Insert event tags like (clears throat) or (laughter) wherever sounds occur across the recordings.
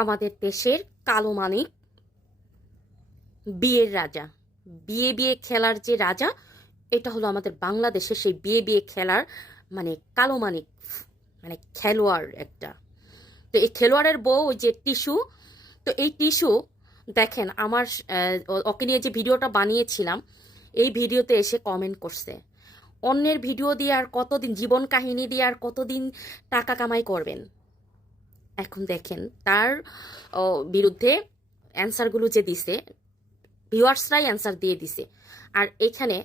আমাদের দেশের কালো মানিক বিয়ের রাজা। বিয়ে বিয়ে খেলার যে রাজা, এটা হলো আমাদের বাংলাদেশের সেই বিয়ে বিয়ে খেলার মানে কালো মানিক মানে খেলোয়াড় একটা। তো এই খেলোয়াড়ের বউ ওই যে টিস্যু তো এই টিস্যু দেখেন আমার ওকে নিয়ে যে ভিডিওটা বানিয়েছিলাম, এই ভিডিওতে এসে কমেন্ট করছে। অন্যের ভিডিও দিয়ে আর কতদিন, জীবন কাহিনী দিয়ে আর কতদিন টাকা কামাই করবেন? এখন দেখেন, তার বিরুদ্ধে অ্যান্সারগুলো যে দিছে, ভিউয়ার্সরাই অ্যান্সার দিয়ে দিছে। আর এখানে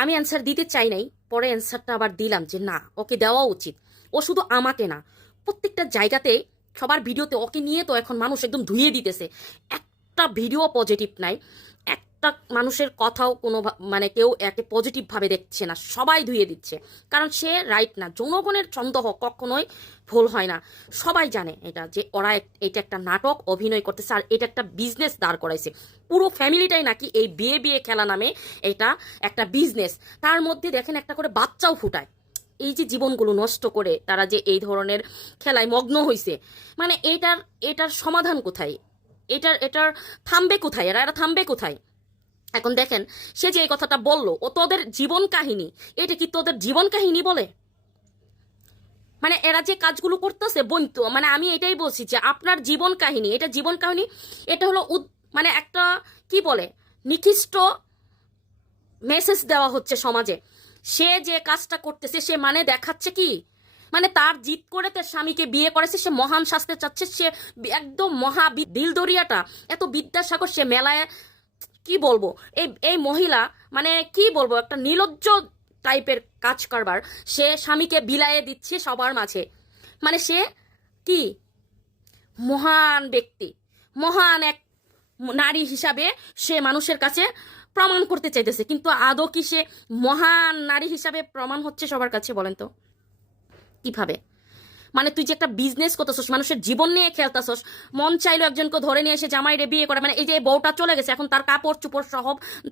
আমি অ্যান্সার দিতে চাই নাই, পরে অ্যান্সারটা আবার দিলাম যে না, ওকে দেওয়া উচিত। ও শুধু আমাকে না, প্রত্যেকটা জায়গাতে, সবার ভিডিওতে ওকে নিয়ে তো এখন মানুষ একদম ধুয়ে দিতেছে। একটা ভিডিও পজিটিভ নাই একটা মানুষের কথাও কোনো মানে কেউ একে পজিটিভভাবে দেখছে না, সবাই ধুয়ে দিচ্ছে। কারণ সে রাইট না জনগণের সন্দেহ কখনোই ভুল হয় না। সবাই জানে এটা, যে ওরা এটা একটা নাটক, অভিনয় করতেছে, আর এটা একটা বিজনেস দাঁড় করাইছে। পুরো ফ্যামিলিটাই নাকি এই বিয়ে বিয়ে খেলা নামে এটা একটা বিজনেস তার মধ্যে দেখেন একটা করে বাচ্চাও ফুটায়। এই যে জীবনগুলো নষ্ট করে তারা যে এই ধরনের খেলায় মগ্ন হয়েছে মানে এটার এটার সমাধান কোথায়? এটার এটার থামবে কোথায়? এরা এরা থামবে কোথায়? এখন দেখেন, সে যে এই কথাটা বলল, ও তোদের জীবন কাহিনী, এটা কি তোদের জীবন কাহিনী বলে? মানে এরা যে কাজগুলো করতেছে বইতো মানে আমি এটাই বলছি যে আপনার জীবন কাহিনী, এটা জীবন কাহিনী, এটা হলো মানে একটা, কি বলে, নিকৃষ্ট মেসেজ দেওয়া হচ্ছে সমাজে। সে যে কাজটা করতেছে, সে মানে দেখাচ্ছে কি? মানে তার জিত করে তার স্বামীকে বিয়ে করেছে, সে মহান শাস্তে চাচ্ছে, সে একদম মহা বি- দিলদরিয়াটা, এত বিদ্যাসাগর, সে মেলায় কি বলব? এই এই মহিলা মানে কি বলব, একটা নির্লজ্জ টাইপের কাজ কারবার। সে স্বামীকে বিলায়ে দিচ্ছে সবার মাঝে। মানে সে কি? মহান ব্যক্তি। মহান এক নারী হিসাবে সে মানুষের কাছে প্রমাণ করতে চাইতেছে। কিন্তু আদৌ কি সে মহান নারী হিসাবে প্রমাণ হচ্ছে সবার কাছে বলেন তো? কীভাবে? মানে তুই যে একটা বিজনেস করতেছস, মানুষের জীবন নিয়ে খেলতেছস, মন চাইলো একজনকে ধরে নিয়ে এসে জামাই রে বিয়ে করে মানে এই যে বউটা চলে গেছে, এখন তার কাপড় চুপড় সহ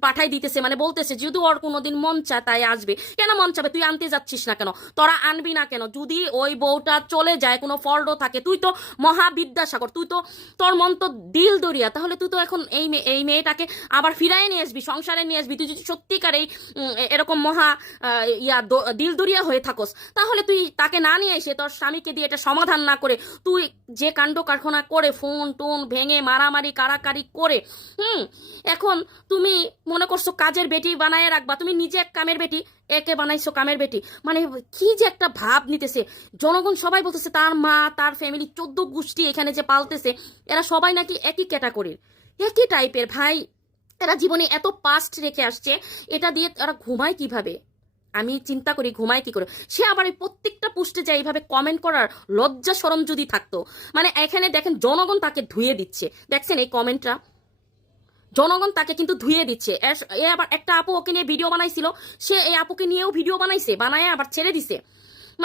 পাঠাই দিতেছে মানে বলতেছে, যদি ওর কোনোদিন মন চায় তাই আসবে। কেন মন চাবে? তুই আনতে যাচ্ছিস না কেন? তোরা আনবি না কেন? যদি ওই বউটা চলে যায়, কোনো ফল্টও থাকে, তুই তো মহাবিদ্যাসাগর, তুই তো, তোর মন তো দিল দরিয়া, তাহলে তুই তো এখন এই এই মেয়েটাকে আবার ফিরাই নিয়ে আসবি, সংসারে নিয়ে আসবি, তুই যদি সত্যিকার এই এরকম মহা ইয়া দিল দরিয়া হয়ে থাকস, তাহলে তুই তাকে না নিয়ে এসে তোর স্বামীকে দিয়ে এটা সমাধান না করে, তুই যে কাণ্ড কারখানা করে ফোন টোন ভেঙে মারামারি কারাকারি করে, হুম, এখন তুমি মনে করছ কাজের বেটি বানায় রাখবা, তুমি নিজে এক কামের বেটি, একে বানাইছো কামের বেটি মানে কি যে একটা ভাব নিতেছে। জনগণ সবাই বলতেছে তার মা, তার ফ্যামিলি চোদ্দ গোষ্ঠী এখানে যে পালতেছে, এরা সবাই নাকি একই ক্যাটাগরির একই টাইপের ভাই, এরা জীবনে এত পাস্ট রেখে আসছে, এটা দিয়ে তারা ঘুমায় কীভাবে? আমি চিন্তা করি ঘুমায় কি করে? সে আবার এই প্রত্যেকটা পোস্টে যায় এইভাবে কমেন্ট করার লজ্জা সরম যদি থাকতো মানে এখানে দেখেন জনগণ তাকে ধুয়ে দিচ্ছে। দেখছেন এই কমেন্টটা জনগণ তাকে কিন্তু ধুয়ে দিচ্ছে। এ আবার একটা আপু ওকে নিয়ে ভিডিও বানাইছিল। সে এই আপুকে নিয়েও ভিডিও বানাইছে, বানায় আবার ছেড়ে দিছে।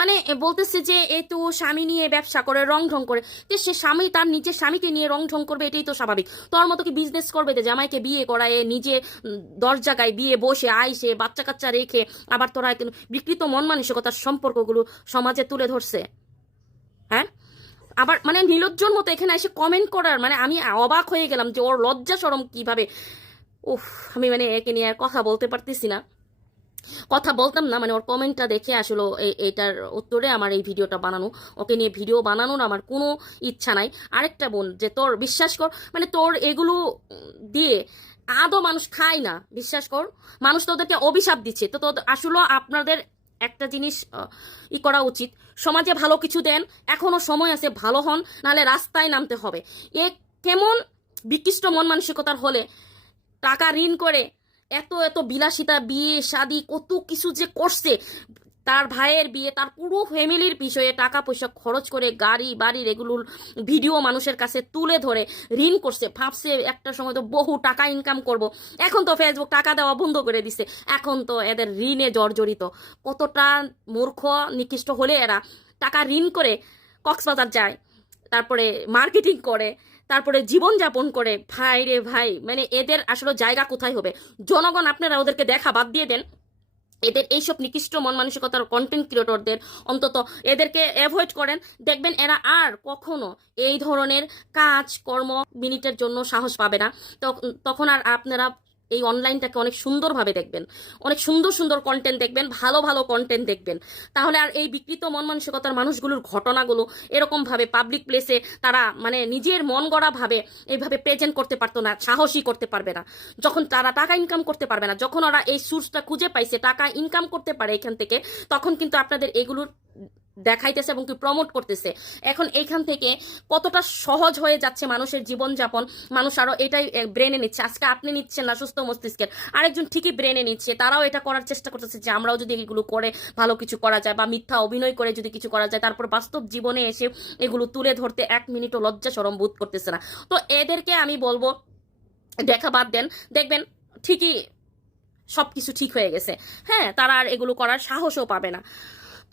মানে বলতেছে যে, এ তো স্বামী নিয়ে ব্যবসা করে, রং ঢং করে। সে স্বামী, তার নিজের স্বামীকে নিয়ে রং ঢং করবে, এটাই তো স্বাভাবিক। তোর মতো কি বিজনেস করবে যে, জামাইকে বিয়ে করায় নিজে জায়গায় বিয়ে বসে, আইসে বাচ্চা কাচ্চা রেখে, আবার তোরা বিকৃত মন মানসিকতার সম্পর্কগুলো সমাজে তুলে ধরছে? হ্যাঁ? আবার মানে নিলজ্জর মতো এখানে এসে কমেন্ট করার মানে আমি অবাক হয়ে গেলাম যে, ওর লজ্জা সরম কীভাবে? উফ, আমি মানে একে নিয়ে আর কথা বলতে পারতেছি না। কথা বলতাম না মানে ওর কমেন্টটা দেখে আসলে এটার উত্তরে আমার এই ভিডিওটা বানানো। ওকে নিয়ে ভিডিও বানানোর আমার কোনো ইচ্ছা নাই। আরেকটা বোন, যে তোর, বিশ্বাস কর মানে তোর এগুলো দিয়ে আদৌ মানুষ খায় না, বিশ্বাস কর। মানুষ তোদেরকে অভিশাপ দিচ্ছে। তো তোদের আসলে আপনাদের একটা জিনিস ই করা উচিত। সমাজে ভালো কিছু দেন, এখনও সময় আছে, ভালো হন, নাহলে রাস্তায় নামতে হবে। এ কেমন বিকৃষ্ট মন মানসিকতার হলে টাকা ঋণ করে এত এত বিলাসিতা, বিয়ে, শাদি, কত কিছু যে করছে। তার ভাইয়ের বিয়ে, তার পুরো ফ্যামিলির বিষয়ে টাকা পয়সা খরচ করে গাড়ি বাড়ির এগুলোর ভিডিও মানুষের কাছে তুলে ধরে, ঋণ করছে। ভাবছে একটা সময় তো বহু টাকা ইনকাম করব। এখন তো ফেসবুক টাকা দেওয়া বন্ধ করে দিছে। এখন তো এদের ঋণে জর্জরিত। কতটা মূর্খ, নিকৃষ্ট হলে এরা টাকা ঋণ করে কক্সবাজার যায়, তারপরে মার্কেটিং করে তারপরে জীবনযাপন করে। ভাই রে ভাই মানে এদের আসলে জায়গা কোথায় হবে? জনগণ আপনারা ওদেরকে দেখা বাদ দিয়ে দেন। এদের এইসব নিকৃষ্ট মন মানসিকতার কন্টেন্ট ক্রিয়েটরদের অন্তত এদেরকে অ্যাভয়েড করেন। দেখবেন এরা আর কখনো এই ধরনের কাজ কর্ম মিনিটের জন্য সাহস পাবে না। তখ- তখন আর আপনারা এই অনলাইনটাকে অনেক সুন্দরভাবে দেখবেন। অনেক সুন্দর সুন্দর কন্টেন্ট দেখবেন, ভালো ভালো কন্টেন্ট দেখবেন। তাহলে আর এই বিকৃত মন মানসিকতার মানুষগুলোর ঘটনাগুলো এরকমভাবে পাবলিক প্লেসে তারা মানে নিজের মন গড়াভাবে এইভাবে প্রেজেন্ট করতে পারতো না, সাহসী করতে পারবে না। যখন তারা টাকা ইনকাম করতে পারবে না, যখন ওরা এই সোর্সটা খুঁজে পাইছে, টাকা ইনকাম করতে পারে এখান থেকে, তখন কিন্তু আপনাদের এগুলোর দেখাইতেছে এবং কি প্রমোট করতেছে। এখন এইখান থেকে কতটা সহজ হয়ে যাচ্ছে মানুষের জীবনযাপন, মানুষ আরও এটাই ব্রেনে নিচ্ছে। আজকে আপনি নিচ্ছেন না, সুস্থ মস্তিষ্কের। আরেকজন ঠিকই ব্রেনে নিচ্ছে, তারাও এটা করার চেষ্টা করতেছে যে আমরাও যদি এগুলো করে, ভালো কিছু করা যায় বা মিথ্যা অভিনয় করে যদি কিছু করা যায়, তারপর বাস্তব জীবনে এসে এগুলো তুলে ধরতে এক মিনিটও লজ্জা সরম বোধ করতেছে না। তো এদেরকে আমি বলব, দেখা বাদ দেন, দেখবেন ঠিকই সব কিছু ঠিক হয়ে গেছে। হ্যাঁ তারা আর এগুলো করার সাহসও পাবে না।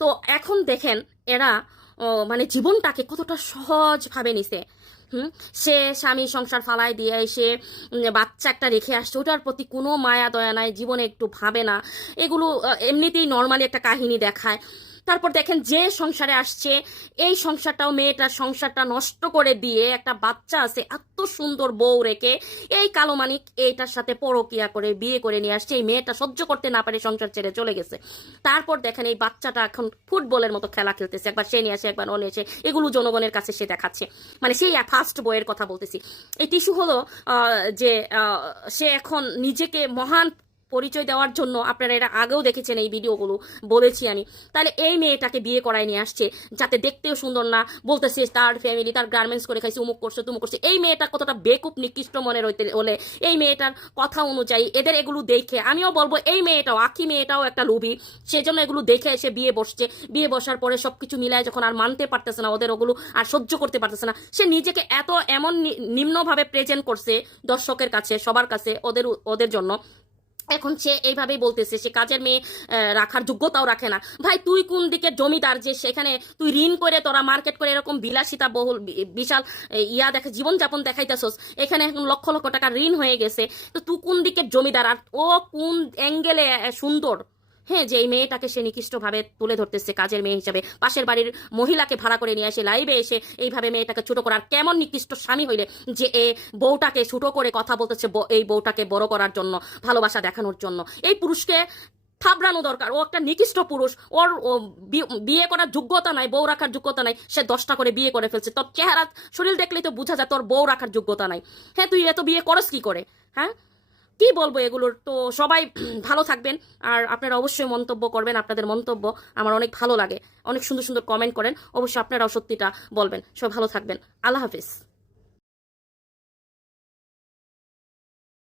তো এখন দেখেন এরা মানে জীবনটাকে কতটা সহজভাবে নিছে। হুম? সে স্বামী সংসার ফালায় দিয়ে এসে বাচ্চা একটা রেখে আসছে, ওটার প্রতি কোনো মায়া দয়া নাই, জীবনে একটু ভাবে না। এগুলো এমনিতেই নর্মালি একটা কাহিনী দেখায়। তারপর দেখেন যে সংসারে আসছে, এই সংসারটাও মেয়েটার সংসারটা নষ্ট করে দিয়ে একটা বাচ্চা আছে, এত সুন্দর বউ রেখে এই কালো মানিক এইটার সাথে পরকিয়া করে বিয়ে করে নিয়ে আসছে, এই মেয়েটা সহ্য করতে না পারে সংসার ছেড়ে চলে গেছে। তারপর দেখেন এই বাচ্চাটা এখন ফুটবলের মতো খেলা খেলতেছে, একবার সে নিয়ে আসে, একবার ও এসে এগুলো জনগণের কাছে সে দেখাচ্ছে। মানে সেই ফার্স্ট বইয়ের কথা বলতেছি। এই টিস্যু হলো যে সে এখন নিজেকে মহান পরিচয় দেওয়ার জন্য আপনারা এটা আগেও দেখেছেন এই ভিডিওগুলো, বলেছি আমি। তাহলে এই মেয়েটাকে বিয়ে করায় নিয়ে আসছে, যাতে দেখতেও সুন্দর না, বলতেছে তার ফ্যামিলি তার গার্মেন্টস করে খাইছে উমুক করছে, তুমুক করছে। এই মেয়েটা কতটা বেকুপ নিকৃষ্ট মনে রইতে হলে। এই মেয়েটার কথা অনুযায়ী এদের এগুলো দেখে, আমিও বলব এই মেয়েটাও, আখি মেয়েটাও একটা লোভী। সেজন্য এগুলো দেখে এসে বিয়ে বসছে। বিয়ে বসার পরে সবকিছু মিলায় যখন আর মানতে পারতেছে না ওদের ওগুলো, আর সহ্য করতে পারতেছে না। সে নিজেকে এত এমন নিম্নভাবে প্রেজেন্ট করছে দর্শকের কাছে, সবার কাছে, ওদের ওদের জন্য। এখন সে এইভাবেই বলতেছে, সে কাজের মেয়ে রাখার যোগ্যতাও রাখে না। ভাই, তুই কোন দিকে জমিদার যে সেখানে তুই ঋণ করে তোরা মার্কেট করে এরকম বিলাসিতা বহুল বিশাল ইয়া দেখে, জীবনযাপন দেখাইতেছস, এখানে এখন লক্ষ লক্ষ টাকা ঋণ হয়ে গেছে, তো তুই কোন দিকে জমিদার? আর ও কোন অ্যাঙ্গেলে সুন্দর? হ্যাঁ যে এই মেয়েটাকে সে নিকৃষ্টভাবে তুলে ধরতেছে কাজের মেয়ে হিসাবে, পাশের বাড়ির মহিলাকে ভাড়া করে নিয়ে এসে লাইভে এসে এইভাবে মেয়েটাকে ছোট করার কেমন নিকৃষ্ট স্বামী হইলে যে এ বউটাকে ছোট করে কথা বলতেছে এই বউটাকে বড় করার জন্য, ভালোবাসা দেখানোর জন্য। এই পুরুষকে থাবড়ানো দরকার। ও একটা নিকৃষ্ট পুরুষ। ওর বিয়ে করার যোগ্যতা নাই, বউ রাখার যোগ্যতা নাই, সে দশটা করে বিয়ে করে ফেলছে। তোর চেহারা শরীর দেখলেই তো বোঝা যায় তোর বউ রাখার যোগ্যতা নাই। হ্যাঁ তুই এত বিয়ে করস কি করে? হ্যাঁ? কি বলব এগুলোর? তো সবাই (clears throat) ভালো থাকবেন। আর আপনারা অবশ্যই মন্তব্য করবেন, আপনাদের মন্তব্য আমার অনেক ভালো লাগে। অনেক সুন্দর সুন্দর কমেন্ট করেন। অবশ্যই আপনারাও সত্যিটা বলবেন। সব ভালো থাকবেন। আল্লাহ হাফিজ।